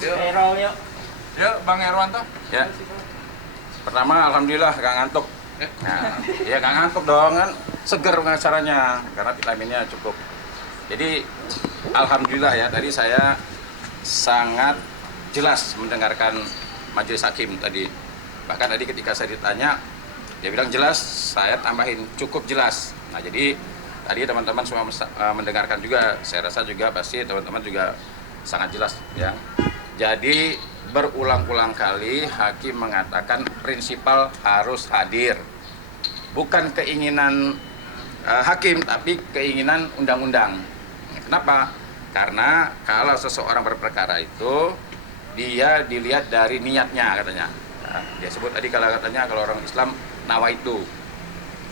Hero yuk. Ya, Bang Erwanto. Ya. Pertama, alhamdulillah gak ngantuk. Nah, ya gak ngantuk dong kan, seger pengacaranya karena vitaminnya cukup. Jadi alhamdulillah ya, tadi saya sangat jelas mendengarkan majelis hakim tadi. Bahkan tadi ketika saya ditanya, dia bilang jelas, saya tambahin cukup jelas. Nah jadi tadi teman-teman semua mendengarkan juga, saya rasa juga pasti teman-teman juga sangat jelas ya. Jadi berulang-ulang kali hakim mengatakan prinsipal harus hadir. Bukan keinginan hakim, tapi keinginan undang-undang. Kenapa? Karena kalau seseorang berperkara itu, dia dilihat dari niatnya katanya. Nah, dia sebut tadi kalau katanya kalau orang Islam nawaitu.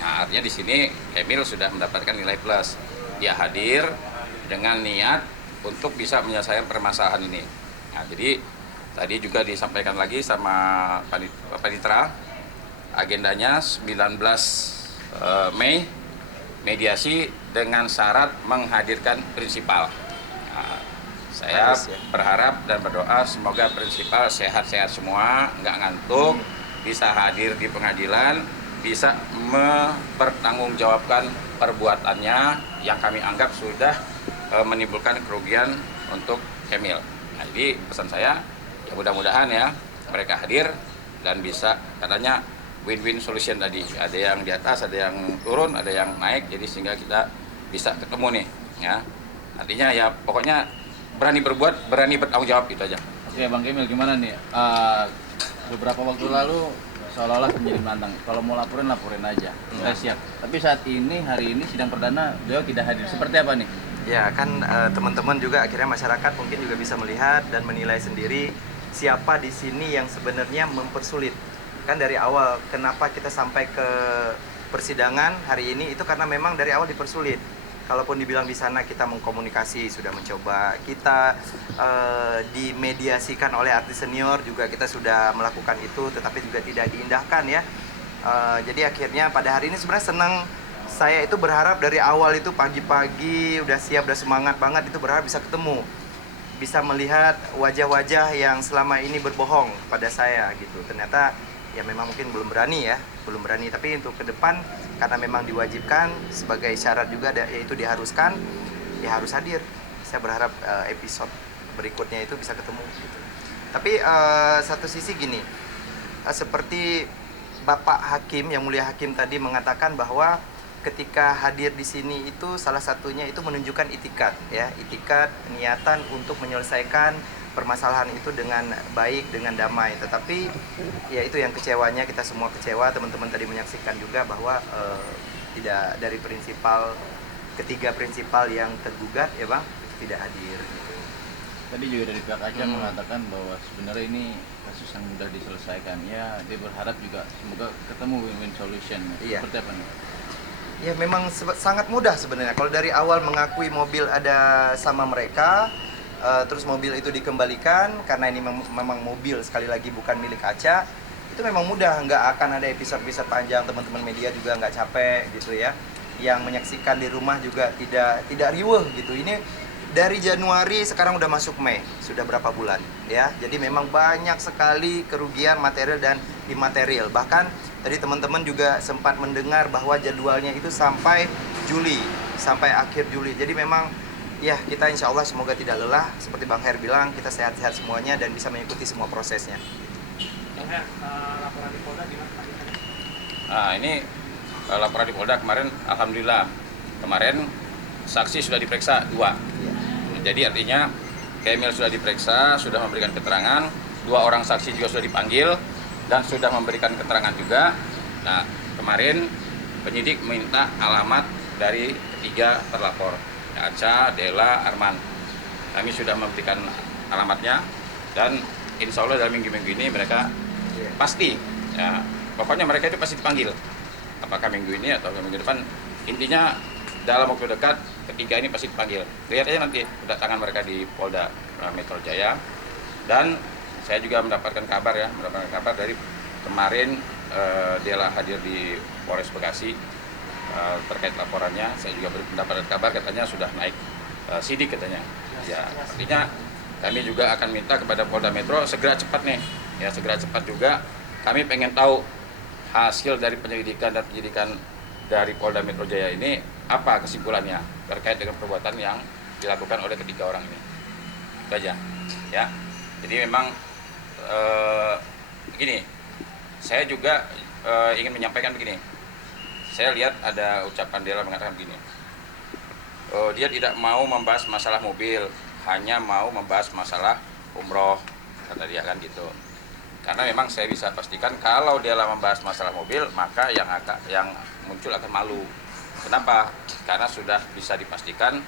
Nah, artinya di sini Emil sudah mendapatkan nilai plus. Dia hadir dengan niat untuk bisa menyelesaikan permasalahan ini. Nah, jadi tadi juga disampaikan lagi sama Panitra, agendanya 19 Mei mediasi dengan syarat menghadirkan prinsipal. Nah, saya berharap dan berdoa semoga prinsipal sehat-sehat semua, nggak ngantuk, bisa hadir di pengadilan, bisa mempertanggungjawabkan perbuatannya yang kami anggap sudah menimbulkan kerugian untuk Emil. Nah, jadi pesan saya, ya mudah-mudahan ya mereka hadir dan bisa katanya win-win solution tadi. Ada yang di atas, ada yang turun, ada yang naik, jadi sehingga kita bisa ketemu nih ya. Artinya ya pokoknya berani berbuat, berani bertanggung jawab, itu aja. Oke Bang Emil, gimana nih? Beberapa waktu lalu seolah-olah menjadi menantang. Kalau mau laporin aja. Saya siap. Tapi saat ini, hari ini sidang perdana beliau tidak hadir. Seperti apa nih? Ya kan teman-teman juga akhirnya masyarakat mungkin juga bisa melihat dan menilai sendiri siapa di sini yang sebenarnya mempersulit. Kan dari awal kenapa kita sampai ke persidangan hari ini itu karena memang dari awal dipersulit. Kalaupun dibilang di sana kita mengkomunikasi, sudah mencoba, kita dimediasikan oleh artis senior juga kita sudah melakukan itu, tetapi juga tidak diindahkan ya. Jadi akhirnya pada hari ini sebenarnya senang. Saya itu berharap dari awal itu pagi-pagi udah siap, udah semangat banget, itu berharap bisa ketemu, bisa melihat wajah-wajah yang selama ini berbohong pada saya gitu. Ternyata ya memang mungkin belum berani ya, belum berani. Tapi untuk ke depan karena memang diwajibkan sebagai syarat juga, yaitu diharuskan, ya harus hadir. Saya berharap episode berikutnya itu bisa ketemu gitu. Tapi satu sisi gini, seperti Bapak Hakim, yang mulia Hakim tadi mengatakan bahwa ketika hadir di sini itu salah satunya itu menunjukkan itikat ya, itikat niatan untuk menyelesaikan permasalahan itu dengan baik, dengan damai. Tetapi ya itu yang kecewanya, kita semua kecewa, teman-teman tadi menyaksikan juga bahwa tidak dari prinsipal, ketiga prinsipal yang tergugat ya Bang, itu tidak hadir gitu. Tadi juga dari pihak Aja mengatakan bahwa sebenarnya ini kasus yang mudah diselesaikan. Ya, dia berharap juga semoga ketemu win-win solution. Iya. Seperti apa nih? Ya memang sangat mudah sebenarnya. Kalau dari awal mengakui mobil ada sama mereka, terus mobil itu dikembalikan karena ini memang mobil sekali lagi bukan milik Aca, itu memang mudah, nggak akan ada episode-episode panjang, teman-teman media juga nggak capek gitu ya. Yang menyaksikan di rumah juga tidak riweuh gitu. Ini dari Januari sekarang udah masuk Mei, sudah berapa bulan ya. Jadi memang banyak sekali kerugian material dan imaterial. Bahkan tadi teman-teman juga sempat mendengar bahwa jadwalnya itu sampai Juli, sampai akhir Juli. Jadi memang ya kita insya Allah semoga tidak lelah. Seperti Bang Her bilang, kita sehat-sehat semuanya dan bisa mengikuti semua prosesnya. Bang Her, laporan di Polda gimana Pak? Nah ini laporan di Polda kemarin, alhamdulillah kemarin saksi sudah diperiksa 2. Jadi artinya Emil sudah diperiksa, sudah memberikan keterangan, 2 orang saksi juga sudah dipanggil dan sudah memberikan keterangan juga. Nah kemarin penyidik minta alamat dari ketiga terlapor, Aca, Dela, Arman. Kami sudah memberikan alamatnya dan insya Allah dalam minggu-minggu ini mereka pasti ya, pokoknya mereka itu pasti dipanggil. Apakah minggu ini atau minggu depan, intinya dalam waktu dekat ketiga ini pasti dipanggil. Lihat aja nanti kedatangan mereka di Polda Metro Jaya. Dan saya juga mendapatkan kabar dari kemarin Dela hadir di Polres Bekasi terkait laporannya. Saya juga mendapatkan kabar katanya sudah naik sidik katanya. Ya, artinya kami juga akan minta kepada Polda Metro segera cepat nih, ya segera cepat juga. Kami pengen tahu hasil dari penyelidikan dan penyidikan dari Polda Metro Jaya ini apa kesimpulannya terkait dengan perbuatan yang dilakukan oleh ketiga orang ini. Itu aja, ya. Jadi memang begini, saya juga ingin menyampaikan begini. Saya lihat ada ucapan Dela mengatakan begini. Dia tidak mau membahas masalah mobil, hanya mau membahas masalah umroh, kata dia kan gitu. Karena memang saya bisa pastikan kalau dia membahas masalah mobil, maka yang muncul akan malu. Kenapa? Karena sudah bisa dipastikan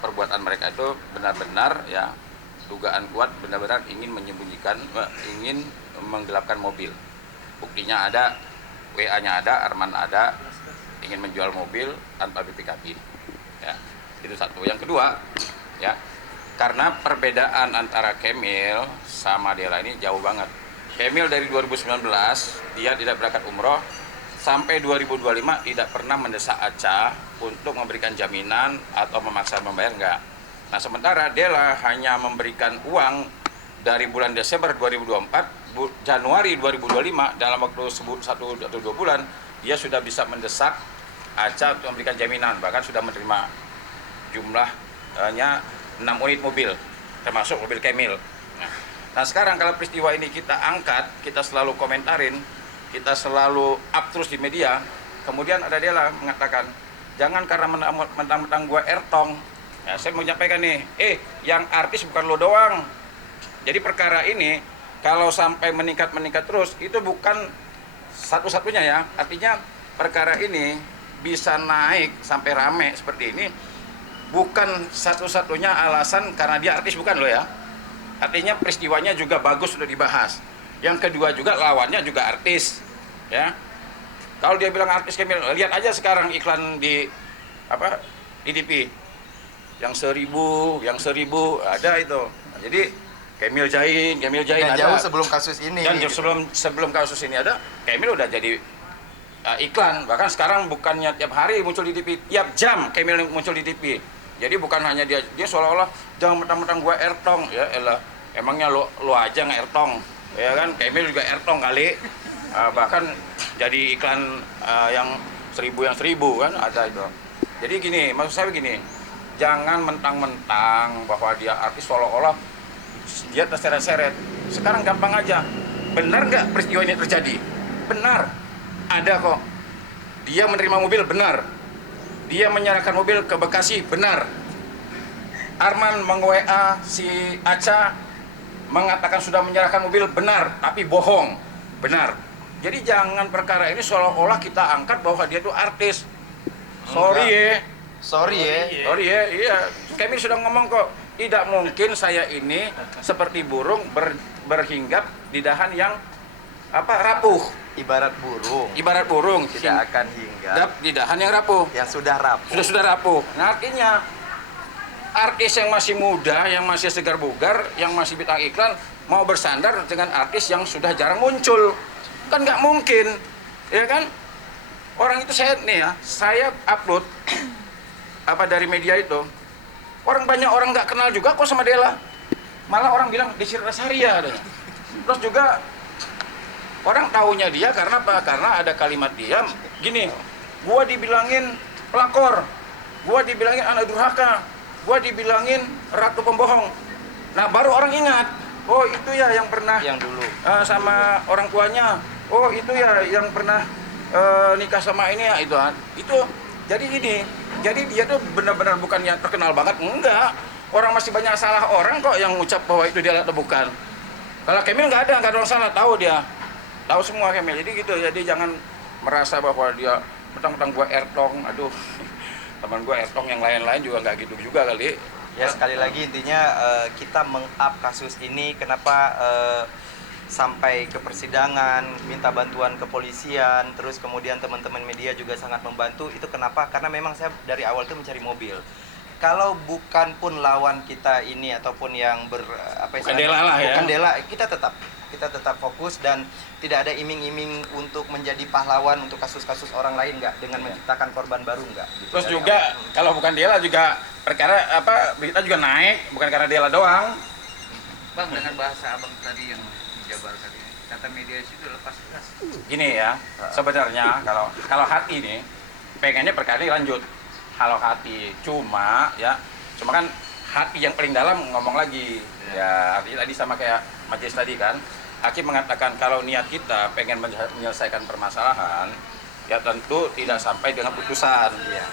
perbuatan mereka itu benar-benar ya dugaan kuat, benar-benar ingin menyembunyikan, ingin menggelapkan mobil. Buktinya ada, WA-nya ada, Arman ada, ingin menjual mobil tanpa BPKB. Ya, itu satu. Yang kedua, ya, karena perbedaan antara Kemil sama Dela ini jauh banget. Kemil dari 2019 dia tidak berangkat umroh, sampai 2025 tidak pernah mendesak Aca untuk memberikan jaminan atau memaksa membayar, enggak. Nah sementara Dela hanya memberikan uang dari bulan Desember 2024, Januari 2025 dalam waktu 1 atau 2 bulan dia sudah bisa mendesak Aca untuk memberikan jaminan, bahkan sudah menerima jumlahnya 6 unit mobil, termasuk mobil Kemil. Nah sekarang kalau peristiwa ini kita angkat, kita selalu komentarin, kita selalu up terus di media, kemudian ada Dela mengatakan, jangan karena mentang-mentang gua ertong, ya, saya mau menyampaikan nih, yang artis bukan lo doang. Jadi perkara ini kalau sampai meningkat terus, itu bukan satu-satunya ya, artinya perkara ini bisa naik sampai rame seperti ini, bukan satu-satunya alasan karena dia artis, bukan lo ya. Artinya peristiwanya juga bagus, sudah dibahas. Yang kedua juga lawannya juga artis, ya. Kalau dia bilang artis Kemil, lihat aja sekarang iklan di di TV, yang 1000 ada itu. Nah, jadi Kemil Jain Dan ada. jauh sebelum kasus ini. Dan gitu. sebelum kasus ini ada, Kemil udah jadi iklan. Bahkan sekarang bukannya tiap hari muncul di TV, tiap jam Kemil muncul di TV. Jadi bukan hanya dia seolah-olah jangan mentang-mentang gua ertong, ya elah, emangnya lo aja nggak ertong, ya kan? Kemil juga ertong kali, bahkan jadi iklan yang 1000 kan ada itu. Jadi gini, maksud saya begini, jangan mentang-mentang bahwa dia artis seolah-olah dia terseret-seret. Sekarang gampang aja, benar nggak peristiwa ini terjadi? Benar, ada kok. Dia menerima mobil, benar. Dia menyerahkan mobil ke Bekasi, benar. Arman meng-WA si Aca mengatakan sudah menyerahkan mobil, benar, tapi bohong, benar. Jadi jangan perkara ini seolah-olah kita angkat bahwa dia itu artis. Sorry ya, iya. Kami sudah ngomong kok, tidak mungkin saya ini seperti burung berhinggap di dahan yang rapuh. Ibarat burung tidak akan hinggap di dahan yang rapuh. Yang sudah rapuh. Sudah rapuh. Nah, artinya artis yang masih muda, yang masih segar bugar, yang masih bintang iklan mau bersandar dengan artis yang sudah jarang muncul, kan nggak mungkin, ya kan? Orang itu saya upload dari media itu, banyak orang nggak kenal juga kok sama Dela, malah orang bilang Desi Rasaria. Terus juga orang taunya dia karena apa? Karena ada kalimat dia gini, gua dibilangin pelakor, gua dibilangin anak durhaka, gua dibilangin ratu pembohong. Nah baru orang ingat, oh itu ya yang pernah yang dulu sama orang tuanya, oh itu ya yang pernah nikah sama ini ya, itu. Jadi jadi dia tuh benar-benar bukan yang terkenal banget, enggak. Orang masih banyak salah orang kok yang ucap bahwa itu dia atau bukan. Kalau Kemil nggak ada orang salah, tahu dia. Tahu semua Kemil, jadi gitu. Jadi jangan merasa bahwa dia mentang-mentang gua ertong, aduh teman gua ertong yang lain-lain juga nggak gitu juga kali. ya. Sekali lagi intinya kita meng-up kasus ini, kenapa sampai ke persidangan, minta bantuan kepolisian, terus kemudian teman-teman media juga sangat membantu. Itu kenapa? Karena memang saya dari awal itu mencari mobil. Kalau bukan pun lawan kita ini ataupun yang bukan Dela, kita tetap fokus dan tidak ada iming-iming untuk menjadi pahlawan untuk kasus-kasus orang lain, nggak, dengan menciptakan korban baru, nggak. Gitu. Terus juga kalau bukan Dela juga perkara berita juga naik, bukan karena Dela doang. Bang, dengan bahasa abang tadi yang dijabarkan ini, kata mediasi itu lepas gas. Gini ya, sebenarnya kalau hati ini pengennya berkali lanjut. Kalau hati cuma kan hati yang paling dalam ngomong lagi. Ya, artinya tadi sama kayak majelis tadi kan. Hakim mengatakan kalau niat kita pengen menyelesaikan permasalahan, ya tentu tidak sampai dengan putusan. Iya.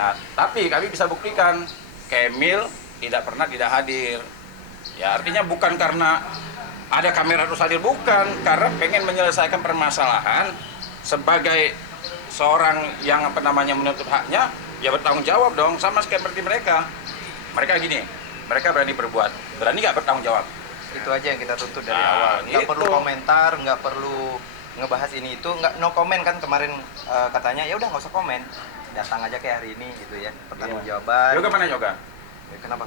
Nah, tapi kami bisa buktikan Kemil tidak pernah tidak hadir. Ya, artinya bukan karena ada kamera terus hadir, bukan, karena pengen menyelesaikan permasalahan sebagai seorang yang menuntut haknya, ya bertanggung jawab dong, sama seperti mereka. Mereka gini, mereka berani berbuat, berani nggak bertanggung jawab. Itu aja yang kita tuntut dari Nah, awal. Nggak itu. perlu komentar, nggak perlu ngebahas ini itu, nggak no comment kan kemarin katanya ya udah nggak usah komen, datang aja kayak hari ini gitu ya, pertanggungjawaban. Yoga mana Yoga? Ya, kenapa?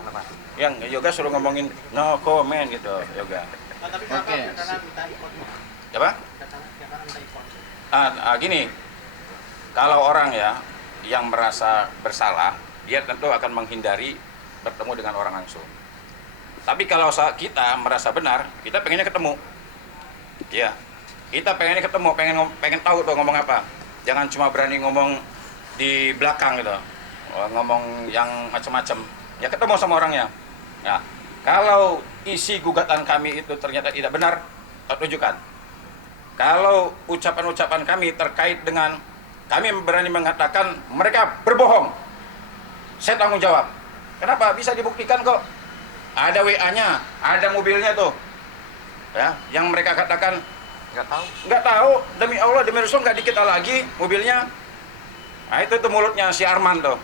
Yang Yoga suruh ngomongin no comment gitu, Yoga. Nah, tapi kenapa Oke. karena minta ikut? Apa? Karena minta ikut. Gini, kalau orang ya yang merasa bersalah, dia tentu akan menghindari bertemu dengan orang langsung. Tapi kalau kita merasa benar, kita pengennya ketemu. Ya, kita pengennya ketemu, pengen tahu tuh ngomong apa. Jangan cuma berani ngomong di belakang gitu, ngomong yang macam-macam. Ya ketemu sama orangnya. Ya, kalau isi gugatan kami itu ternyata tidak benar, tunjukkan. Kalau ucapan-ucapan kami terkait dengan kami berani mengatakan mereka berbohong, saya tanggung jawab. Kenapa? Bisa dibuktikan kok. Ada WA-nya, ada mobilnya tuh. Ya, yang mereka katakan nggak tahu, demi Allah, demi Rasul nggak dikita lagi mobilnya. Nah itu tuh mulutnya si Arman tuh.